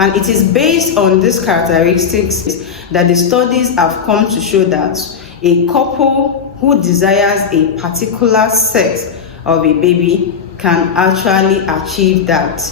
And it is based on these characteristics that the studies have come to show that a couple who desires a particular sex of a baby can actually achieve that.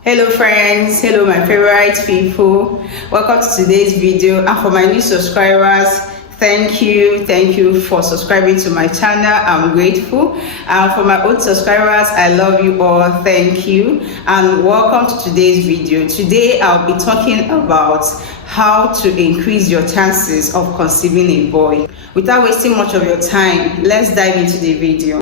Hello friends, hello my favorite people, welcome to today's video. And for my new subscribers, thank you for subscribing to my channel. I'm grateful. And for my old subscribers, I love you all. Thank you and welcome to today's video. Today I'll be talking about how to increase your chances of conceiving a boy. Without wasting much of your time, let's dive into the video.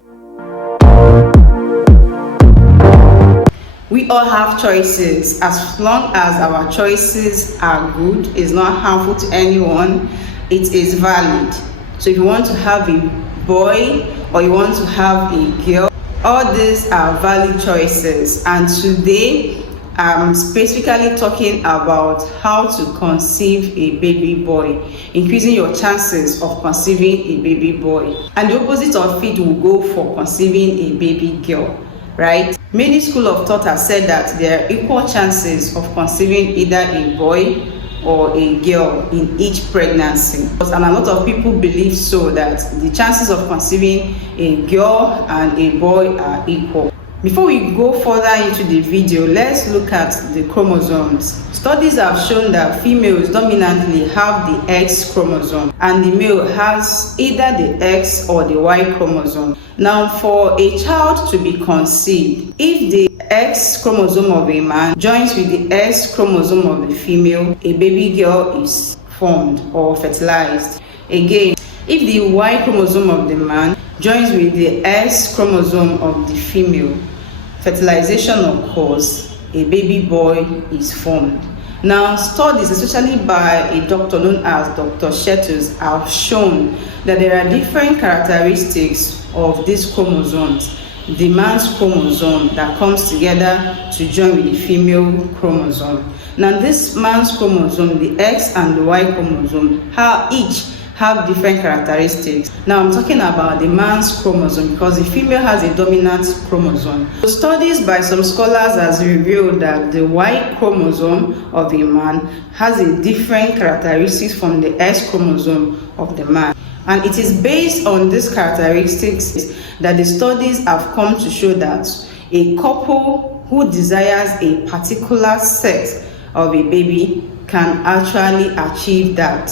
We all have choices. As long as our choices are good, it's not harmful to anyone, it is valid. So if you want to have a boy or you want to have a girl, all these are valid choices. And today I'm specifically talking about how to conceive a baby boy, increasing your chances of conceiving a baby boy. And the opposite of it will go for conceiving a baby girl, right? Many schools of thought have said that there are equal chances of conceiving either a boy or a girl in each pregnancy. And a lot of people believe so, that the chances of conceiving a girl and a boy are equal. Before we go further into the video, let's look at the chromosomes. Studies have shown that females dominantly have the X chromosome and the male has either the X or the Y chromosome. Now, for a child to be conceived, if the X chromosome of a man joins with the X chromosome of the female, a baby girl is formed or fertilized. Again, if the Y chromosome of the man joins with the X chromosome of the female, fertilization occurs, a baby boy is formed. Now, studies, especially by a doctor known as Dr. Shetus, have shown that there are different characteristics of these chromosomes. The man's chromosome that comes together to join with the female chromosome. Now, this man's chromosome, the X and the Y chromosome, each have different characteristics. Now I'm talking about the man's chromosome because the female has a dominant chromosome. So studies by some scholars has revealed that the Y chromosome of a man has a different characteristics from the X chromosome of the man. And it is based on these characteristics that the studies have come to show that a couple who desires a particular sex of a baby can actually achieve that,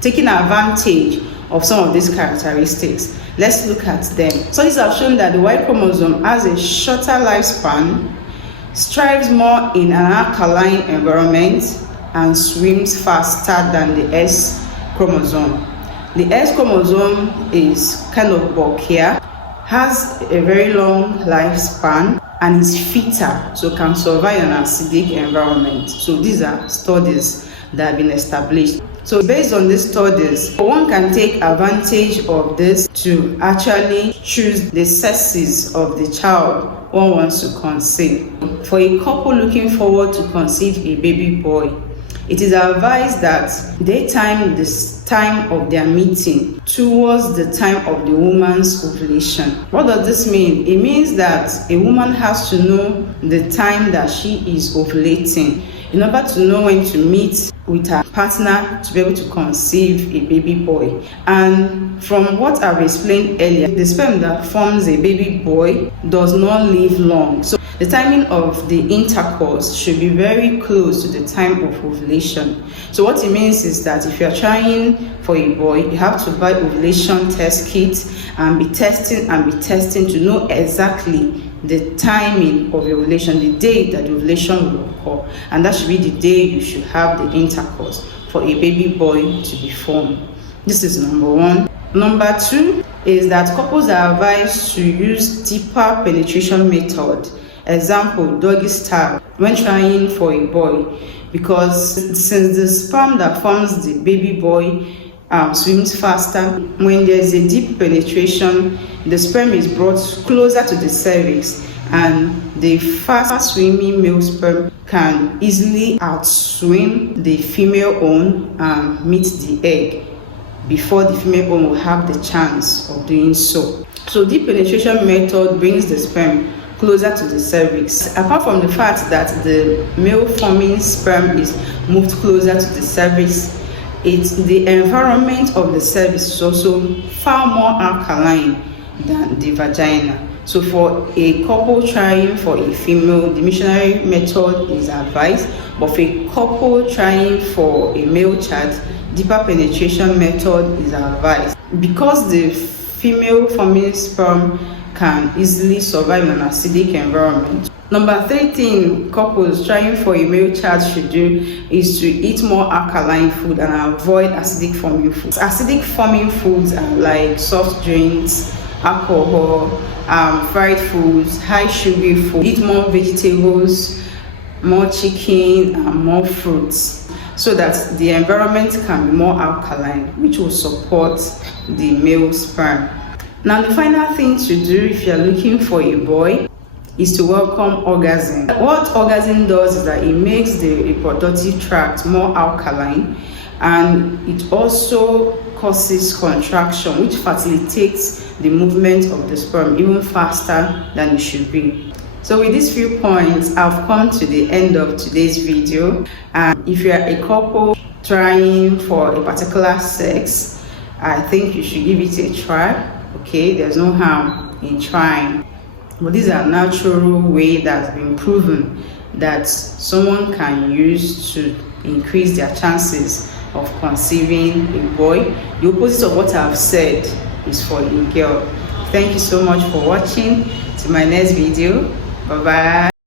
taking advantage of some of these characteristics. Let's look at them. Studies have shown that the Y chromosome has a shorter lifespan, strives more in an alkaline environment, and swims faster than the S chromosome. The S chromosome is kind of bulkier, has a very long lifespan, and is fitter, so can survive an acidic environment. So these are studies that have been established. So based on these studies, one can take advantage of this to actually choose the sexes of the child one wants to conceive. For a couple looking forward to conceive a baby boy, it is advised that they time this time of their meeting towards the time of the woman's ovulation. What does this mean? It means that a woman has to know the time that she is ovulating in order to know when to meet with her partner to be able to conceive a baby boy. And from what I've explained earlier, the sperm that forms a baby boy does not live long. So the timing of the intercourse should be very close to the time of ovulation. So what it means is that if you're trying for a boy, you have to buy ovulation test kits and be testing to know exactly the timing of your ovulation, the day that the ovulation will occur, and that should be the day you should have the intercourse for a baby boy to be formed. This is number one. Number two is that couples are advised to use deeper penetration method, example doggy style, when trying for a boy, because since the sperm that forms the baby boy swims faster, when there's a deep penetration, the sperm is brought closer to the cervix, and the fast swimming male sperm can easily outswim the female own and meet the egg before the female own will have the chance of doing so. So deep penetration method brings the sperm closer to the cervix. Apart from the fact that the male forming sperm is moved closer to the cervix, the environment of the cervix is also far more alkaline than the vagina. So for a couple trying for a female, the missionary method is advised, but for a couple trying for a male child, deeper penetration method is advised, because the female forming sperm can easily survive in an acidic environment. Number 3 thing couples trying for a male child should do is to eat more alkaline food and avoid acidic forming foods. Acidic forming foods are like soft drinks, alcohol, fried foods, high sugary food. Eat more vegetables, more chicken, and more fruits, so that the environment can be more alkaline, which will support the male sperm. Now, the final thing to do if you're looking for a boy is to welcome orgasm. What orgasm does is that it makes the reproductive tract more alkaline, and it also causes contraction, which facilitates the movement of the sperm even faster than it should be. So with these few points, I've come to the end of today's video. And if you are a couple trying for a particular sex, I think you should give it a try. Okay, there's no harm in trying. But these are natural way that's been proven that someone can use to increase their chances of conceiving a boy. The opposite of what I've said is for a girl. Thank you so much for watching. To my next video. Bye bye.